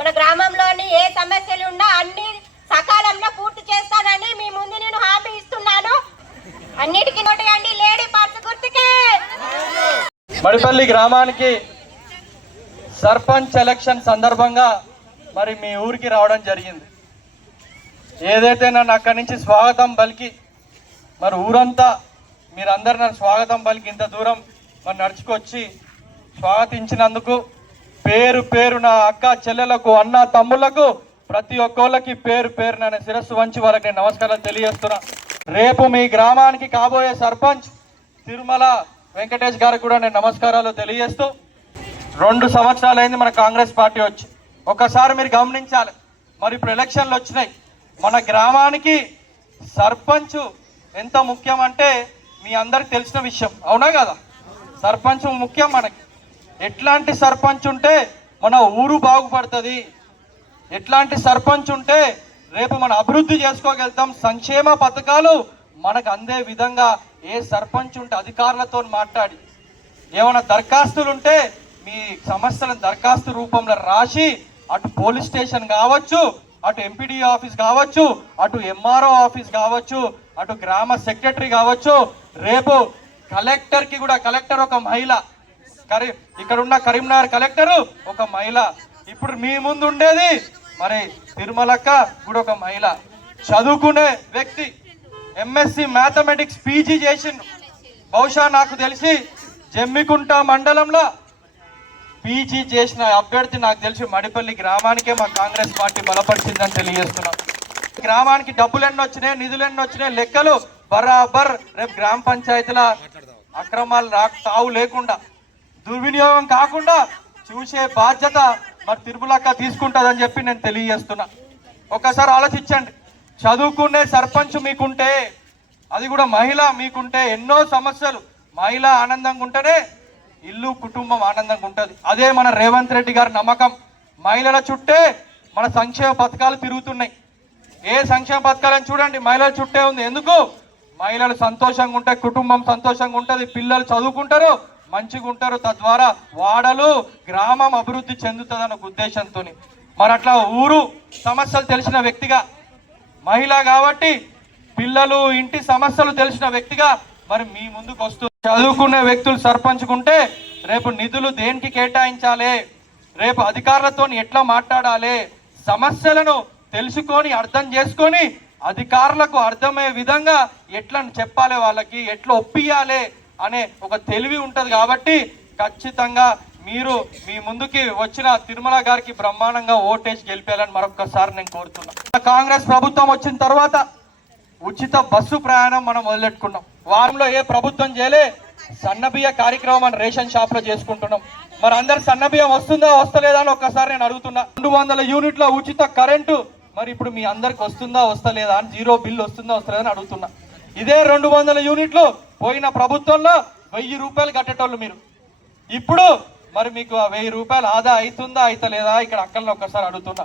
మన గ్రామంలోని ఏ సమస్యలు ఉన్నా అన్ని సకాలంలో పూర్తి చేస్తానని మీ ముందు నేను హామీ ఇస్తున్నాను. అన్నిటికీ నోటండి లేడీ పర్స్ గుర్తుకే. మడిపల్లి గ్రామానికి సర్పంచ్ ఎలక్షన్ సందర్భంగా మరి మీ ఊరికి రావడం జరిగింది. ఏదైతే నన్ను అక్కడి నుంచి స్వాగతం పలికి మరి ఊరంతా మీరందరూ నన్ను స్వాగతం పలికి ఇంత దూరం మరి నడుచుకొచ్చి స్వాగతించినందుకు పేరు పేరు నా అక్క చెల్లెలకు అన్న తమ్ముళ్ళకు ప్రతి ఒక్కళ్ళకి పేరు పేరు నేను శిరస్సు వంచి వాళ్ళకి నేను నమస్కారాలు తెలియజేస్తున్నా. రేపు మీ గ్రామానికి కాబోయే సర్పంచ్ తిరుమల వెంకటేష్ గారికి కూడా నేను నమస్కారాలు తెలియజేస్తూ రెండు సంవత్సరాలు అయింది మన కాంగ్రెస్ పార్టీ వచ్చి. ఒకసారి మీరు గమనించాలి. మరి ఇప్పుడు ఎలక్షన్లు వచ్చినాయి. మన గ్రామానికి సర్పంచ్ ఎంత ముఖ్యం అంటే మీ అందరికి తెలిసిన విషయం. అవునా కదా? సర్పంచ్ ముఖ్యం మనకి. ఎట్లాంటి సర్పంచ్ ఉంటే మన ఊరు బాగుపడుతుంది. ఎట్లాంటి సర్పంచ్ ఉంటే రేపు మనం అభివృద్ధి చేసుకోగలుగుతాం. సంక్షేమ పథకాలు మనకు అందే విధంగా ఏ సర్పంచ్ ఉంటే అధికారులతో మాట్లాడి ఏమైనా దరఖాస్తులు ఉంటే మీ సమస్యలను దరఖాస్తు రూపంలో రాసి అటు పోలీస్ స్టేషన్ కావచ్చు అటు ఎంపీడీ ఆఫీస్ కావచ్చు అటు ఎంఆర్ఓ ఆఫీస్ కావచ్చు అటు గ్రామ సెక్రటరీ కావచ్చు రేపు కలెక్టర్కి కూడా కలెక్టర్ ఒక మహిళ కరీ ఇక్కడ ఉన్న కరీంనగర్ కలెక్టర్ ఒక మహిళ. ఇప్పుడు మీ ముందు ఉండేది మరి తిరుమలక్క కూడా ఒక మహిళ. చదువుకునే వ్యక్తి. ఎంఎస్సి మ్యాథమెటిక్స్ పీజీ చేసిండు. బహుశా నాకు తెలిసి జమ్మికుంట మండలంలో పీజీ చేసిన అభ్యర్థి నాకు తెలిసి మడిపల్లి గ్రామానికే మా కాంగ్రెస్ పార్టీ బలపరిచిందని తెలియజేస్తున్నాం. గ్రామానికి డబ్బులు ఎన్ని వచ్చినాయి నిధులు ఎన్ని వచ్చినాయి లెక్కలు బరాబర్ రేపు గ్రామ పంచాయతీల అక్రమాలు రా తావు లేకుండా దుర్వినియోగం కాకుండా చూసే బాధ్యత మరి తిరుమలక్క తీసుకుంటుందని చెప్పి నేను తెలియజేస్తున్నా. ఒకసారి ఆలోచించండి. చదువుకునే సర్పంచ్ మీకుంటే అది కూడా మహిళ మీకుంటే ఎన్నో సమస్యలు. మహిళ ఆనందంగా ఉంటేనే ఇల్లు కుటుంబం ఆనందంగా ఉంటుంది. అదే మన రేవంత్ రెడ్డి గారి నమ్మకం. మహిళల చుట్టే మన సంక్షేమ పథకాలు తిరుగుతున్నాయి. ఏ సంక్షేమ పథకాలను చూడండి మహిళల చుట్టే ఉంది. ఎందుకు? మహిళలు సంతోషంగా ఉంటే కుటుంబం సంతోషంగా ఉంటుంది పిల్లలు చదువుకుంటారు. మంచిగా ఉంటారు తద్వారా వాడలు గ్రామం అభివృద్ధి చెందుతుంది అన్న ఉద్దేశంతో మరి అట్లా ఊరు సమస్యలు తెలిసిన వ్యక్తిగా మహిళ కాబట్టి పిల్లలు ఇంటి సమస్యలు తెలిసిన వ్యక్తిగా మరి మీ ముందుకు వస్తూ చదువుకునే వ్యక్తులు సర్పంచుకుంటే రేపు నిధులు దేనికి కేటాయించాలి? రేపు అధికారులతో ఎట్లా మాట్లాడాలి? సమస్యలను తెలుసుకొని అర్థం చేసుకొని అధికారులకు అర్థమయ్యే విధంగా ఎట్లా చెప్పాలి వాళ్ళకి? ఎట్లా ఒప్పియాలి అనే ఒక తెలివి ఉంటుంది కాబట్టి ఖచ్చితంగా మీరు మీ ముందుకి వచ్చిన తిరుమల గారికి బ్రహ్మాండంగా ఓటేసి గెలిపేయాలని మరొకసారి నేను కోరుతున్నా. కాంగ్రెస్ ప్రభుత్వం వచ్చిన తర్వాత ఉచిత బస్సు ప్రయాణం మనం మొదలెట్టుకున్నాం. వారంలో ఏ ప్రభుత్వం చేయలే సన్నబియ్య కార్యక్రమం మన రేషన్ షాప్లో చేసుకుంటున్నాం. మరి అందరు సన్నబియ్యం వస్తుందా వస్తలేదా అని ఒక్కసారి నేను అడుగుతున్నా. రెండు వందల యూనిట్ల ఉచిత కరెంటు మరి ఇప్పుడు మీ అందరికి వస్తుందా వస్తలేదా అని జీరో బిల్ వస్తుందా వస్తలేదా అని అడుగుతున్నా. ఇదే రెండు వందల యూనిట్లు పోయిన ప్రభుత్వంలో వెయ్యి రూపాయలు కట్టేటోళ్ళు మీరు. ఇప్పుడు మరి మీకు ఆ వెయ్యి రూపాయలు ఆదా అవుతుందా అయితలేదా? ఇక్కడ అక్కలను ఒక్కసారి అడుగుతున్నా.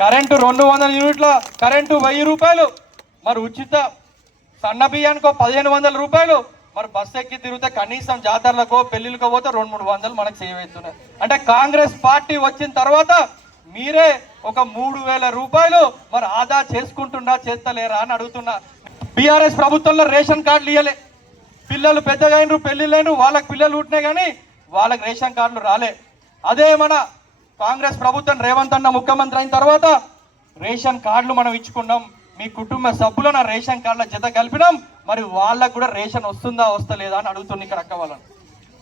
కరెంటు రెండు వందల యూనిట్ల కరెంటు వెయ్యి రూపాయలు. మరి ఉచిత సన్న బియ్యానికో పదిహేను వందల రూపాయలు. మరి బస్సు ఎక్కి తిరిగితే కనీసం జాతరలకో పెళ్ళిళ్ళకో పోతే రెండు మూడు వందలు మనకు సేవ్ అవుతున్నాయి. అంటే కాంగ్రెస్ పార్టీ వచ్చిన తర్వాత మీరే ఒక మూడు వేల రూపాయలు మరి ఆదా చేసుకుంటున్నా చేస్తలేరా అని అడుగుతున్నా. బీఆర్ఎస్ ప్రభుత్వంలో రేషన్ కార్డులు ఇయ్యలే. పిల్లలు పెద్దగా అయినరు పెళ్ళిళ్ళైనరు వాళ్ళకి పిల్లలు పుట్టినాయి కానీ వాళ్ళకి రేషన్ కార్డులు రాలే. అదే మన కాంగ్రెస్ ప్రభుత్వం రేవంత్ అన్న ముఖ్యమంత్రి అయిన తర్వాత రేషన్ కార్డులు మనం ఇచ్చుకున్నాం. మీ కుటుంబ సభ్యులను ఆ రేషన్ కార్డుల జత కలిపినాం. మరి వాళ్ళకు కూడా రేషన్ వస్తుందా వస్తలేదా అని అడుగుతుంది ఇక్కడ అక్క వాళ్ళని.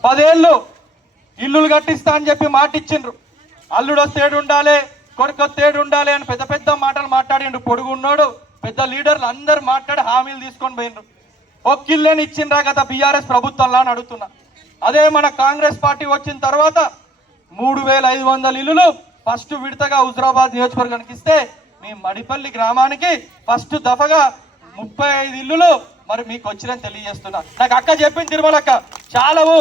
పదేళ్ళు ఇల్లులు కట్టిస్తా అని చెప్పి మాట ఇచ్చిండ్రు అల్లుడు వస్తేడు ఉండాలి కొడుకు వస్తేడు ఉండాలి అని పెద్ద పెద్ద మాటలు మాట్లాడిండ్రు పొడుగున్నాడు పెద్ద లీడర్లు అందరు మాట్లాడి హామీలు తీసుకొని పోయిండ్రు. ఒక్కిళ్ళని ఇచ్చిండ్రా గత బీఆర్ఎస్ ప్రభుత్వంలో అని అడుగుతున్నా. అదే మన కాంగ్రెస్ పార్టీ వచ్చిన తర్వాత మూడు వేల ఐదు వందల ఇల్లులు ఫస్ట్ విడతగా హుజరాబాద్ నియోజకవర్గానికి ఇస్తే మీ మడిపల్లి గ్రామానికి ఫస్ట్ దఫగా ముప్పై ఐదు ఇల్లులు మరి మీకు వచ్చినని తెలియజేస్తున్నా. నాకు అక్క చెప్పింది తిరుమలక్క చాలవు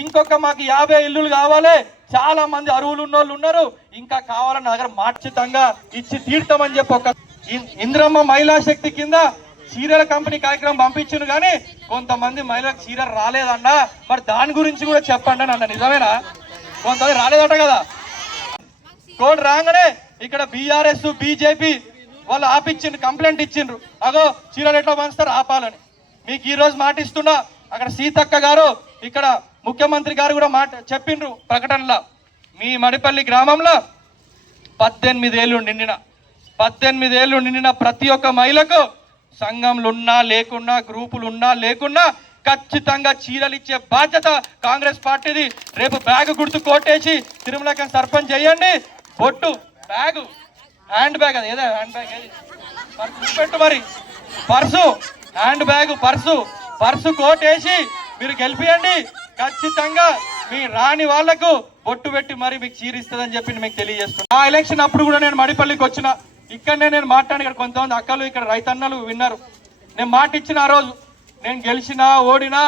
ఇంకొక మాకు యాభై ఇల్లులు కావాలి చాలా మంది అరువులు ఉన్నోళ్ళు ఉన్నారు ఇంకా కావాలని నా మార్చితంగా ఇచ్చి తీర్థమని చెప్పి ఒక ఇంద్రమ్మ మహిళా శక్తి కింద చీరల కంపెనీ కార్యక్రమం పంపించిండు కానీ కొంతమంది మహిళలకు చీరలు రాలేదన్న. మరి దాని గురించి కూడా చెప్పండి అన్న నిజమేనా? కొంతమంది రాలేదట కదా. కోడ్ రాగానే ఇక్కడ బీఆర్ఎస్ బీజేపీ వాళ్ళు ఆపిచ్చిండ్రు కంప్లైంట్ ఇచ్చిండ్రు. అగో చీరలు ఎట్లా పంచుతారు? ఆపాలని. మీకు ఈరోజు మాటిస్తున్నా అక్కడ సీతక్క గారు ఇక్కడ ముఖ్యమంత్రి గారు కూడా మాట చెప్పిండ్రు ప్రకటనలో. మీ మడిపల్లి గ్రామంలో పద్దెనిమిది ఏళ్ళు నిండిన పద్దెనిమిది ఏళ్ళు నిండిన ప్రతి ఒక్క మహిళకు సంఘంలున్నా లేకున్నా గ్రూపులు ఉన్నా లేకున్నా ఖచ్చితంగా చీరలు ఇచ్చే బాధ్యత కాంగ్రెస్ పార్టీది. రేపు బ్యాగ్ గుర్తు కొట్టేసి తిరుమలకం సర్పంచ్ చేయండి. బొట్టు బ్యాగు. హ్యాండ్ బ్యాగ్ అది ఏదో హ్యాండ్ బ్యాగ్ ఏది? పర్సు పెట్టు మరి. Purse hand bag purse. Purse కోటేసి మీరు గెలిపియండి. ఖచ్చితంగా మీ రాని వాళ్ళకు బొట్టు పెట్టి మరి మీకు చీరిస్తుందని చెప్పి మీకు తెలియజేస్తున్నాను ఆ ఎలక్షన్ అప్పుడు కూడా నేను మడిపల్లికి వచ్చిన ఇక్కడనే నేను మాట్లాడి ఇక్కడ కొంతమంది అక్కలు ఇక్కడ రైతన్నలు విన్నారు. నేను మాట ఇచ్చిన ఆ రోజు నేను గెలిచినా ఓడినా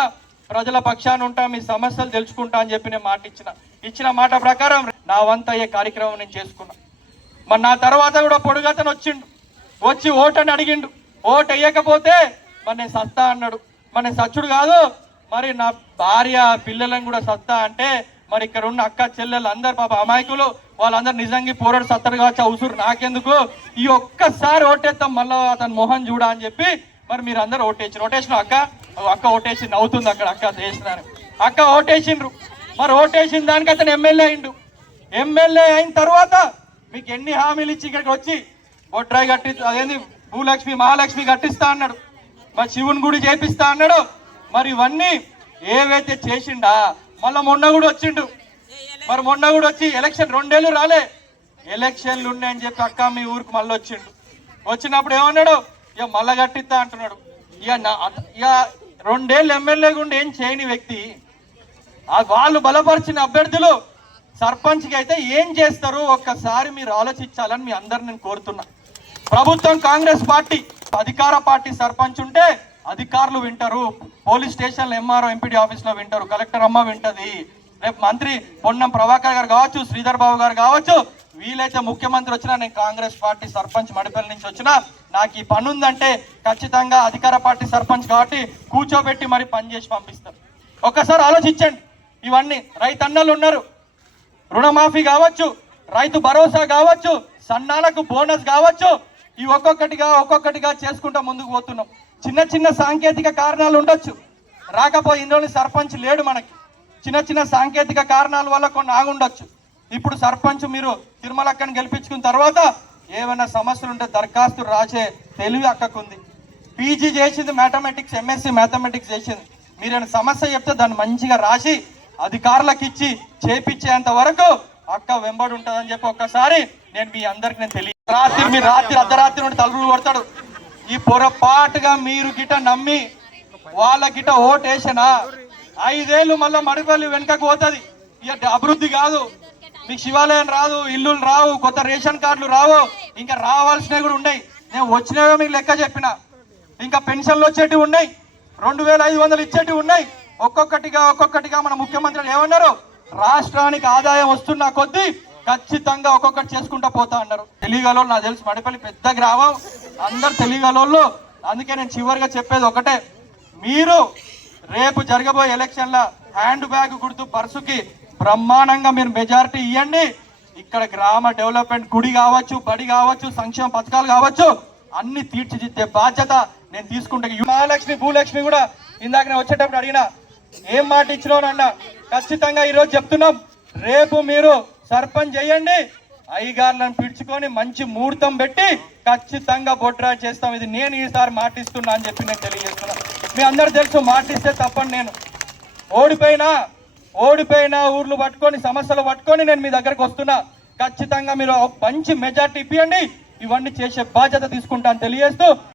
ప్రజల పక్షాన ఉంటా మీ సమస్యలు తెలుసుకుంటా అని చెప్పి నేను మాట ఇచ్చిన ఇచ్చిన మాట ప్రకారం నా వంత అయ్యే కార్యక్రమం నేను చేసుకున్నా. మరి నా తర్వాత కూడా పొడుగతను వచ్చిండు. వచ్చి ఓటని అడిగిండు. ఓటు వేయకపోతే మరి నేను సత్తా అన్నాడు. మరి నేను సచ్చుడు కాదు మరి నా భార్య పిల్లలను కూడా సత్తా అంటే మరి ఇక్కడ ఉన్న అక్క చెల్లెలు అందరు పాప అమాయకులు వాళ్ళందరూ నిజంగా పోరాడు సత్తరు కావచ్చు అవసరం నాకెందుకు? ఈ ఒక్కసారి ఓటేస్తాం మళ్ళీ అతని మొహం చూడా అని చెప్పి మరి మీరు అందరు ఓటేసి ఓటేసిన అక్క అక్క ఓటేసి నవ్వుతుంది అక్కడ అక్క చేసినారు. అక్క ఓటేసిండ్రు. మరి ఓటేసిన దానికి అతను ఎమ్మెల్యే అయిండు. ఎమ్మెల్యే అయిన తర్వాత మీకు ఎన్ని హామీలు ఇచ్చి ఇక్కడికి వచ్చి బొడ్రాయి కట్టి అదేంది భూలక్ష్మి మహాలక్ష్మి కట్టిస్తా అన్నాడు. మరి శివుని గుడి చేపిస్తా అన్నాడు. మరి ఇవన్నీ ఏవైతే చేసిండా మళ్ళా మొన్న కూడా వచ్చిండు. మరి మొన్న కూడా వచ్చి ఎలక్షన్ రెండేళ్ళు రాలే. ఎలక్షన్లు ఉన్నాయని చెప్పి అక్క మీ ఊరికి మళ్ళీ వచ్చిండు. వచ్చినప్పుడు ఏమన్నాడు? ఇక మళ్ళా కట్టిద్దా అంటున్నాడు. ఇక నా- ఇక రెండేళ్ళు ఎమ్మెల్యే గుండి ఏం చేయని వ్యక్తి. ఆ వాళ్ళు బలపరిచిన అభ్యర్థులు సర్పంచ్కి అయితే ఏం చేస్తారు ఒక్కసారి మీరు ఆలోచించాలని మీ అందరు నేను కోరుతున్నా. ప్రభుత్వం కాంగ్రెస్ పార్టీ అధికార పార్టీ సర్పంచ్ ఉంటే అధికారులు వింటారు. పోలీస్ స్టేషన్లో ఎంఆర్ఓ ఎంపీడీ ఆఫీస్లో వింటారు. కలెక్టర్ అమ్మ వింటది. రేపు మంత్రి పొన్నం ప్రభాకర్ గారు కావచ్చు శ్రీధర్ బాబు గారు కావచ్చు వీలైతే ముఖ్యమంత్రి వచ్చినా నేను కాంగ్రెస్ పార్టీ సర్పంచ్ మడిపల్లి నుంచి వచ్చినా నాకు ఈ పని ఉందంటే ఖచ్చితంగా అధికార పార్టీ సర్పంచ్ కాబట్టి కూర్చోబెట్టి మరి పని చేసి పంపిస్తారు ఒక్కసారి ఆలోచించండి ఇవన్నీ రైతన్నలు ఉన్నారు. రుణమాఫీ కావచ్చు రైతు భరోసా కావచ్చు సన్నాలకు బోనస్ కావచ్చు ఈ ఒక్కొక్కటిగా ఒక్కొక్కటిగా చేసుకుంటా ముందుకు పోతున్నాం. చిన్న చిన్న సాంకేతిక కారణాలు ఉండొచ్చు. రాకపోయి ఇందులోని సర్పంచ్ లేడు మనకి. చిన్న చిన్న సాంకేతిక కారణాల వల్ల కొన్ని ఆగుండొచ్చు. ఇప్పుడు సర్పంచ్ మీరు తిరుమల అక్కని గెలిపించుకున్న తర్వాత ఏమైనా సమస్యలు ఉంటే దరఖాస్తు రాసే తెలివి అక్కకుంది. పీజీ చేసింది మ్యాథమెటిక్స్ ఎంఎస్సి మ్యాథమెటిక్స్ చేసింది. మీరు సమస్య చెప్తే దాన్ని మంచిగా రాసి అధికారులకు ఇచ్చి చేపించేంత వరకు అక్క వెంబడి ఉంటుందని చెప్పి ఒక్కసారి నేను మీ అందరికి నేను తెలియ రాత్రి మీరు రాత్రి అర్ధరాత్రి నుండి తలుపులు కొడతాడు ఈ పొరపాటుగా మీరు గిట నమ్మి వాళ్ళ గిట ఓటేసినా ఐదేళ్ళు మళ్ళీ మడిపల్లి వెనకకు పోతుంది. ఇక అభివృద్ధి కాదు. మీకు శివాలయం రాదు ఇల్లులు రావు కొత్త రేషన్ కార్డులు రావు ఇంకా రావాల్సినవి కూడా ఉన్నాయి. నేను వచ్చినవే మీకు లెక్క చెప్పిన. ఇంకా పెన్షన్లు వచ్చేటివి ఉన్నాయి. రెండు వేల ఐదు వందలు ఇచ్చేటివి ఉన్నాయి. ఒక్కొక్కటిగా ఒక్కొక్కటిగా మన ముఖ్యమంత్రి ఏమన్నారు? రాష్ట్రానికి ఆదాయం వస్తున్న కొద్దీ ఖచ్చితంగా ఒక్కొక్కటి చేసుకుంటా పోతా అన్నారు. తెలియగలోళ్ళు నాకు తెలుసు మడిపల్లి పెద్ద గ్రామం. అందరు తెలియగలోళ్ళు అందుకే నేను చివరిగా చెప్పేది ఒకటే. మీరు రేపు జరగబోయే ఎలక్షన్ల హ్యాండ్ బ్యాగ్ గుర్తు పర్సుకి బ్రహ్మాండంగా మీరు మెజారిటీ ఇవ్వండి ఇక్కడ గ్రామ డెవలప్మెంట్ గుడి కావచ్చు బడి కావచ్చు సంక్షేమ పథకాలు కావచ్చు అన్ని తీర్చిదిద్దే బాధ్యత నేను తీసుకుంటే మహాలక్ష్మి భూలక్ష్మి కూడా ఇందాక నేను వచ్చేటప్పుడు అడిగిన ఏం మాట ఇచ్చినోనన్న ఖచ్చితంగా ఈరోజు చెప్తున్నాం. రేపు మీరు సర్పంచ్ చేయండి. అయ్యగారులను పిలుచుకొని మంచి ముహూర్తం పెట్టి ఖచ్చితంగా బొడ్రా చేస్తాం. ఇది నేను ఈసారి మాటిస్తున్నా అని చెప్పి నేను తెలియజేస్తున్నా. మీ అందరు తెలుసు మాటిస్తే తప్పని నేను. ఓడిపోయినా ఓడిపోయినా ఊర్లు పట్టుకొని సమస్యలు పట్టుకొని నేను మీ దగ్గరకు వస్తున్నా. ఖచ్చితంగా మీరు మంచి మెజార్టీ ఇప్పియండి. ఇవన్నీ చేసే బాధ్యత తీసుకుంటాను తెలియజేస్తూ